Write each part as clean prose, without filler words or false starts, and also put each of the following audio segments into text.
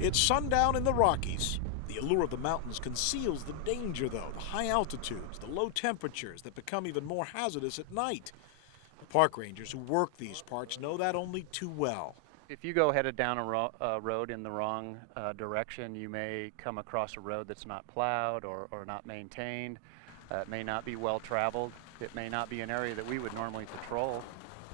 It's sundown in the Rockies. The allure of the mountains conceals the danger, though, the high altitudes, the low temperatures that become even more hazardous at night. The park rangers who work these parks know that only too well. If you go headed down a road in the wrong direction, you may come across a road that's not plowed or not maintained. It may not be well traveled. It may not be an area that we would normally patrol.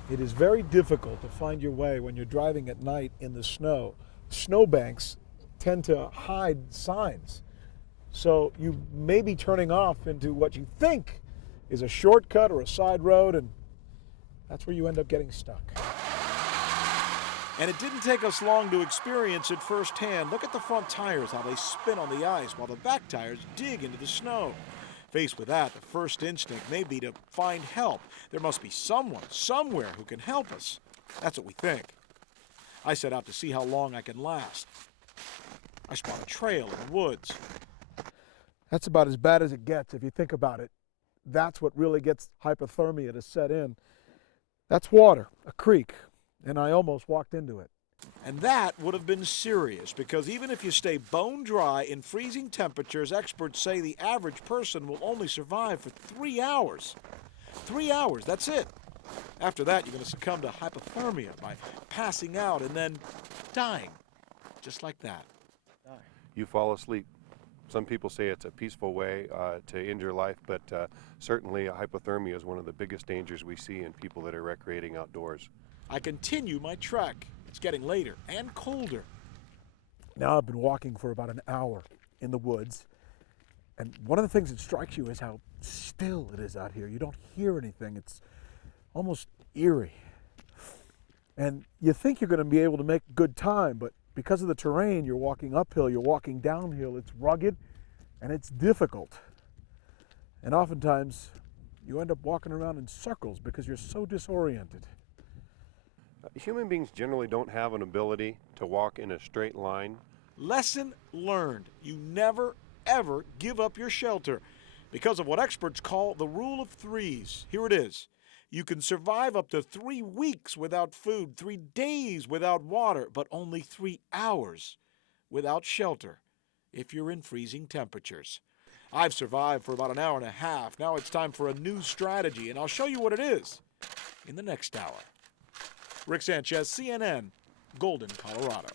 It is very difficult to find your way when you're driving at night in the snow. Snowbanks tend to hide signs. So you may be turning off into what you think is a shortcut or a side road, and that's where you end up getting stuck. And it didn't take us long to experience it firsthand. Look at the front tires, how they spin on the ice, while the back tires dig into the snow. Faced with that, the first instinct may be to find help. There must be someone, somewhere, who can help us. That's what we think. I set out to see how long I can last. I spot a trail in the woods. That's about as bad as it gets if you think about it. That's what really gets hypothermia to set in. That's water, a creek, and I almost walked into it. And that would have been serious, because even if you stay bone dry in freezing temperatures, experts say the average person will only survive for 3 hours. 3 hours, that's it. After that, you're going to succumb to hypothermia by passing out and then dying, just like that. You fall asleep. Some people say it's a peaceful way to end your life, but certainly hypothermia is one of the biggest dangers we see in people that are recreating outdoors. I continue my trek. It's getting later and colder. Now I've been walking for about an hour in the woods, and one of the things that strikes you is how still it is out here. You don't hear anything. It's almost eerie. And you think you're going to be able to make good time, but because of the terrain, you're walking uphill, you're walking downhill. It's rugged and it's difficult. And oftentimes you end up walking around in circles because you're so disoriented. Human beings generally don't have an ability to walk in a straight line. Lesson learned. You never, ever give up your shelter because of what experts call the rule of threes. Here it is. You can survive up to 3 weeks without food, 3 days without water, but only 3 hours without shelter if you're in freezing temperatures. I've survived for about an hour and a half. Now it's time for a new strategy, and I'll show you what it is in the next hour. Rick Sanchez, CNN, Golden, Colorado.